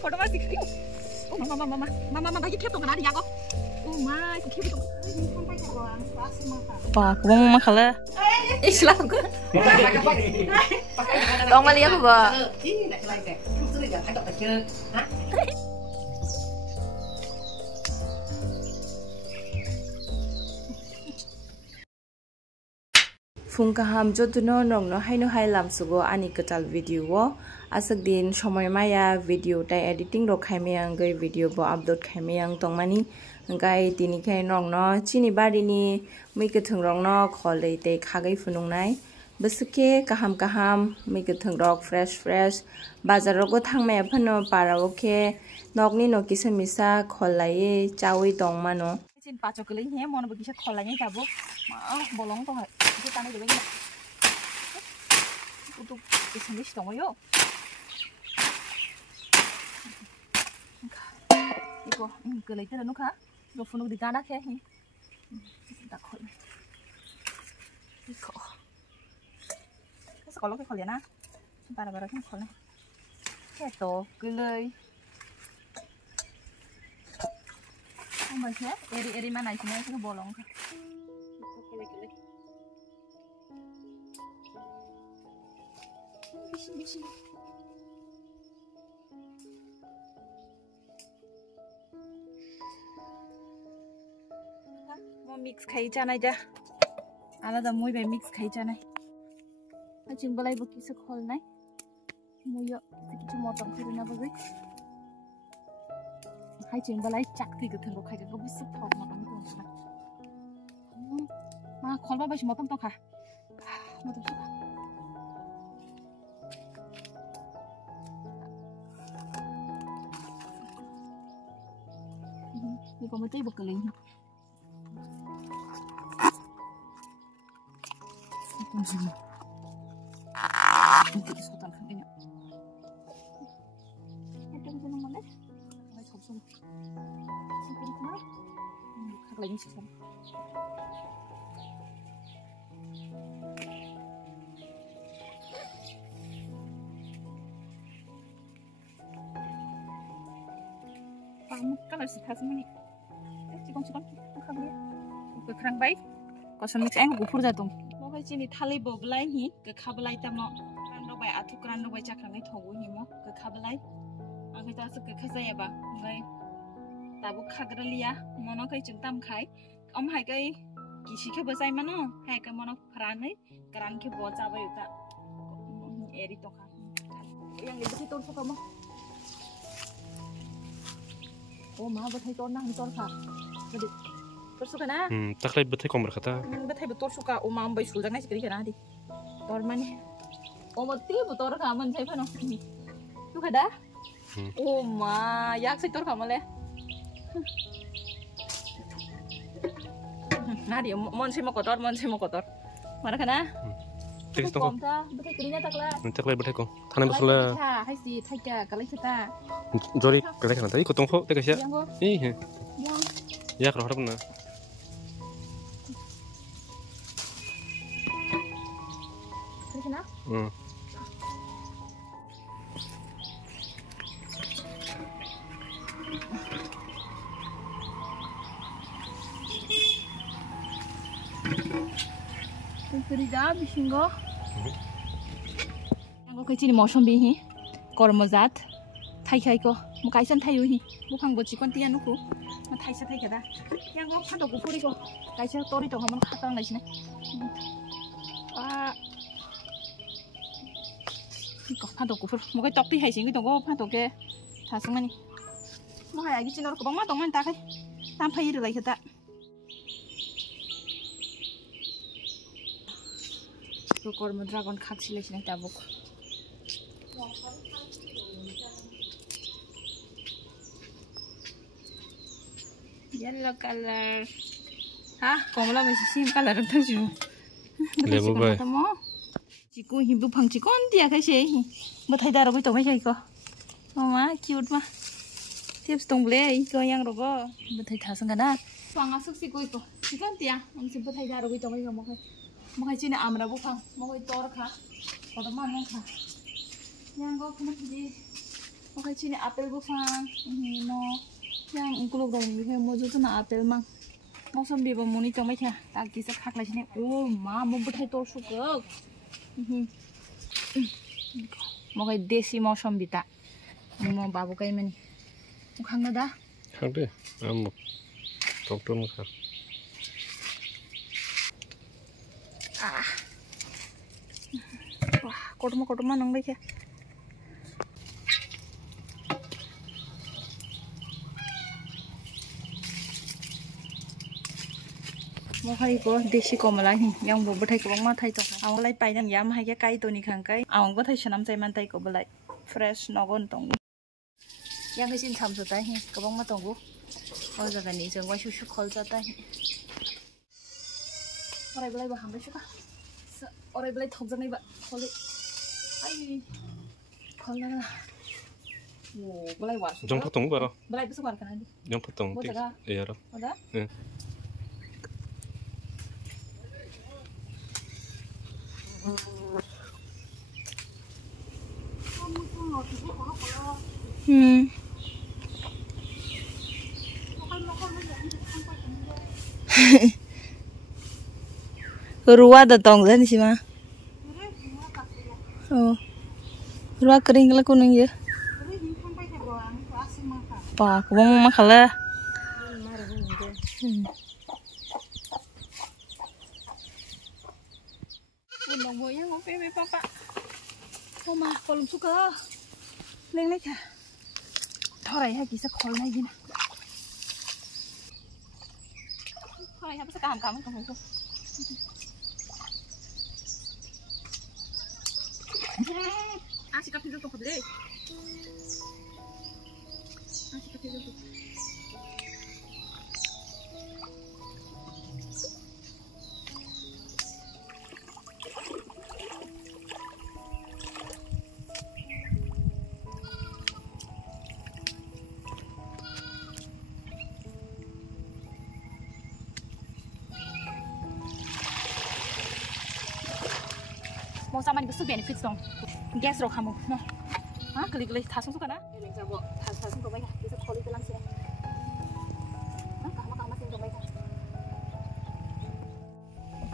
Foto masih kiri. Oh mama bagi kep tuh kan ada ya kok. Oh my, kep tuh. Wah, aku mau makan lah. Islam ke? Tong mali apa ba? Fungkaham jodono nong no hai lam sugo ani ketal video wo asak din shomoy maya video tai editing ro khaimeyang gai video bo upload khaimeyang tongmani gai tini khai nong no chini barini muikhwthung rong no kholei te khagai funungnai besuke kaham muikhwthung rok fresh bazar rogo thangmaya phano para oke nokni no kisa misa kholai chawi tongmano chin pacho kele he mon bo kisa kholai jabo ma bolong to hai itu tanah juga ini untuk disini dong yo itu kelai itu nu kah lo funu di tanah kayak ini tak kol iko sekolah ke kalian ah para kan kolnya kayak to kelai oh my god eri mana itu nih itu bolong kah itu kelai Bising. Mau mix khai janai ja. Alada moi be mix khai janai. Ajing balai boki se khol nai. Moyo kichu motong khiri na bagai. Hai jing balai chak ti ga thang khai ga bisu thok motong tong na. Ma khol ba ba motong tong kha. Motong kha. Ini kamu tuh bekeling. Tunggu. Ini sultan kan ini. Ada di mana mana? Ada kopsun. Sampai mana? Kak lagi sih. Kamu kan harus kasih mana? Cikong khabli ke krang bai koson mix ang gufur jatung mo kai chini thali boblai hi ke khablai tamo krang do bai athu krang do bai chakrang thogu hi mo ke khablai ang ta su ke khasai ba ngai tabu khagraliya mono kai chungtam khai om hai kai kisi ke basai mano hai ka mono phranai krang ke bo cha bai uta eri to kha yang lebih ton so kamo oh ma bathai ton nang ton kha Tersuka na? Taklay betai komber kata. Betai betul suka umam bay sultan nasi kiri kana di. Tor mani. Omati betul kaman saya pano. Tu kada? Oh ma, yak saya tor kamale. Nadi, mon saya mau kotor. Mana kana? Tegas toko. Betai kirinya takla. Taklay betai ko. Thana basula. Hai si thaya kalai kita. Jori kalai kana tadi ko tongko tegas ya. Ih. Ya kalau harap na. Kena? Terida bisinggo. Yang kau cini motion bihi, kormozat, thai ko, mukaisan thayu hi, bukang bocikon tiyan nuku. Thai sa thai kada yang go phanto ku puri ko kai sa tori to hamon khata nai sine ko phanto ku pur mo kai tok ti hai sing to go phanto ke thasung mani mo hai agi chinor ko bang ma tong man ta kai tam phai ru lai khata to kormo dragon khak sile sine ta buk yellow color. Hah? Komla masih sim color tu ju. Lebu bay. Ciku hibu pang cikon dia kasi. Batai darah itu macam itu. Mama cute mah. Tips tong boleh itu yang rogo. Batai thasang kana. Suang asuk si ko itu. Cikon dia. Mesti batai darah itu macam mau. Mau cina amra bukang. Mau itu orang kah? Orang mana kah? Yang go kena pergi. Oke Chini apel bufang. No. Yang kuluk dong ni kayak mojo tu na apel mang. Mosam biba muni cong mai kya. Tak kisah khak lagi ni. Oh ma mau berthai tor sukuk. Mau kayak desi mosam bita. Mau babu kayak mana? Khang na dah. Khang deh. Amuk. Tok ton khang. Wah, kodma nang baik ya. Mau hai ko desi ko malai yang bo bathai ko ma thai to awang lai pai nang yam hai ke kai to ni khang kai awang bathai sanam chai man tai ko balai fresh nogon tong yang ke sin tham so tai ko bang ma tong go o jaga ni jeng wa shu shu khol cha tai orai balai ba ham ba shu ka orai balai thok jang nei ba kholi ai khol na wo balai war Jong potong baro. balai bu war kan ni Jong potong. Iya ro. Ada? Ruah datang kan sih mah? Oh, ruah kering lah kuning ya. Pak, kamu mau makan lah? Undang boya ngopi be papa. Mama, kalau suka, leng lek ya. Thorai ha kisah khol nai gina. Thorai ha bisa kamu kamu. Asyik kapil tu kau Asyik kapil tu. Mau sama ni besar benefits dong. Gas rok kamu, no? Ah, kali-kali tasung suka na? Ini coba tasung tu baik, bisa kali jalan sini. Ah, kamu masih tu baik.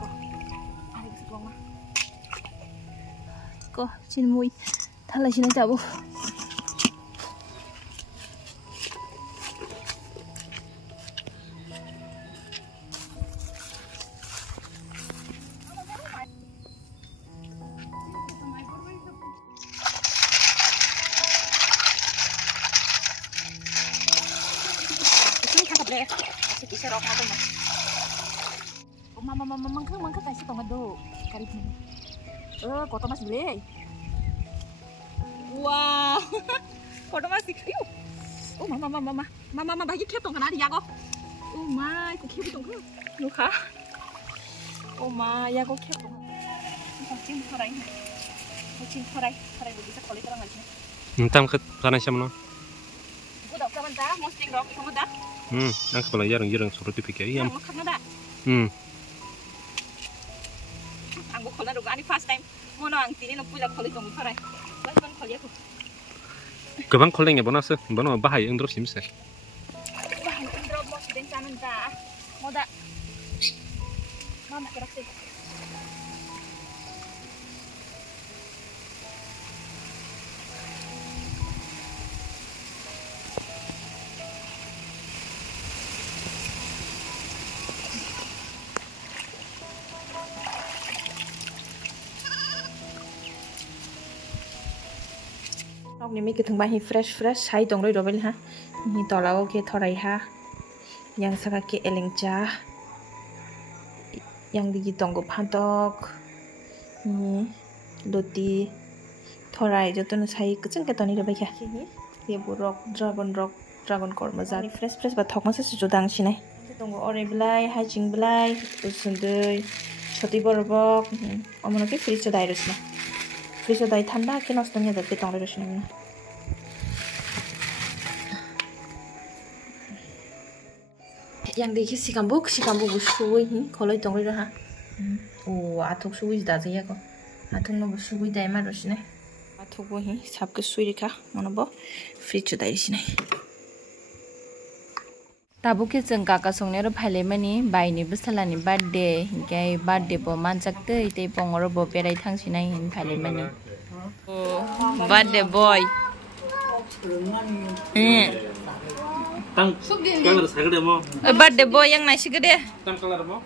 Kau, ada besar buang mah. Kau, cina mui, thalah sini jauh. Masih bisa rok apa mas? Mama mangka kasih tomat do, karib ni. Kotor mas beli. Wow, kotor mas sih. Oh mama bagi kep tong kanari ya kok. Oh my, kok kep tong kan? Luka. Oh my, ya kok kep tong. Cing thorai. Cing thorai bisa kali terang aja. Entam ke sana siapa no? Udah sebentar, mau cing rok kamu dah. Ang kalau jarang suruh dipikir ya. Anggo khola ruga ani first time mono ang tini no pula kholi tong thorai. Bas ban kholi aku. Kebang kholeng ya bonus, bono bahaya yang terus simse. Bahaya drop mo den sanan ta. Moda. Mama kerak sih. Ni mi ke thung ba hi fresh hai tong roi robel ha ni tolago ke thorai ha yang saka ke elengcha yang digi tonggo phantok ni loti thorai jotun sai kchung ke toni robai kha ye burok dragon kor maza ni fresh ba thok masa su jodang sinai tonggo ore blai hai ching blai usundei choti borobok omono ke fridge dai rosna fridge dai thanda ke nostanya da ke tong rosna yang dikit si kambu busui kalau itu nggak ha, atuk sui dah sih ya kok, atuk no busui dah emang harus nih, Athugo hi sabke suirika monabo fridge dai sinai. Tabu ke जों काका संनायाव फाइलेमानि बायनि बस्थालानि बर्थडे हिंगाय बर्थडे बो मानजाकते इते पंगरो बो बेराय थांसिनाय हिन फाइलेमानि birthday boy Tang color sagede mo. Birthday boy yang nasigede. Tang color mo.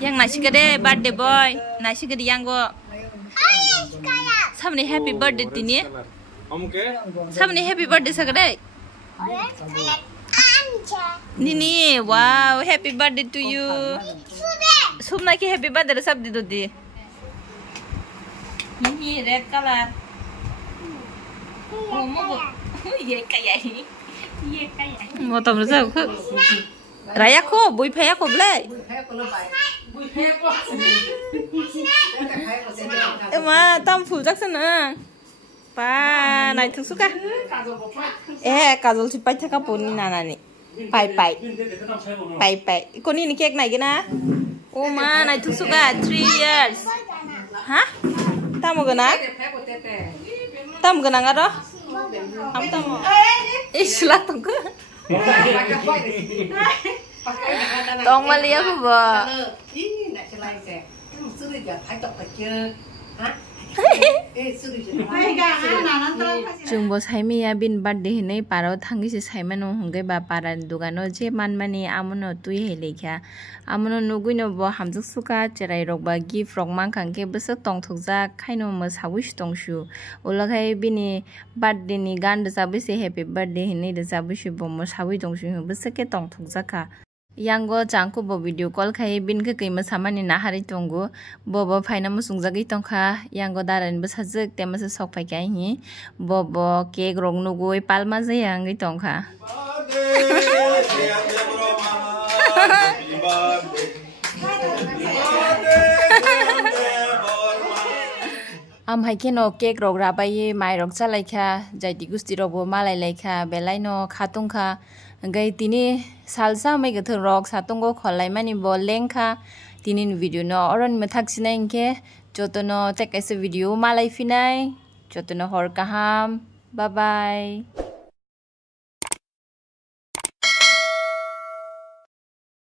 Yang nasigede birthday boy. Nasigede yang go. Samne happy birthday tini. Omke. Samne happy birthday sagede. Nini, wow, happy birthday to you. Subna ki happy birthday sab di do di. Nini red color. Oh mo. Ye kaya hi. Mau tahu nggak aku? Raya ko, bui paya ko beli. Emang tam full jackson ah. Pa, naik tuh suka. Kajol si pai thaka poni nana ni. Pai. Kau ni cake naik na? Oh ma, naik tuh suka 3 years. Hah? Tamu gana? Tamu gana nggak doh? Am tamu. Islah tunggu. Tong malia ko ba? Jung bos haimi ya bin birthday hinai paro thangi se saimano hungai ba para dugano je manmani amono tui helekha amono nugui no bo hamjuk suka cherai rok ba gift rok mangkhangke besok tong thokja khaino mo sawish tongshu ulagai bini birthday ni gan de sabise happy birthday hinai de sabish bo mo sawi tongshu besake tong thokja kha Yango jangko bo video call khai bin ke kaima samani nahari tongo bobo phaina musungjagi tongkha yango daran besajek temase sok phai kai hi bobo cake rong nugoi palma jayang tongkha am haike no cake rog rabai mai rok chalaikha jaiti gusti rok bo malai laikha belai no khatungkha gai tini salsa mai gathur rok satungo kholaimani bo lengkha tinin video no oron mathak sinai ke jotono tekaise video malai finai jotono hor kaham bye bye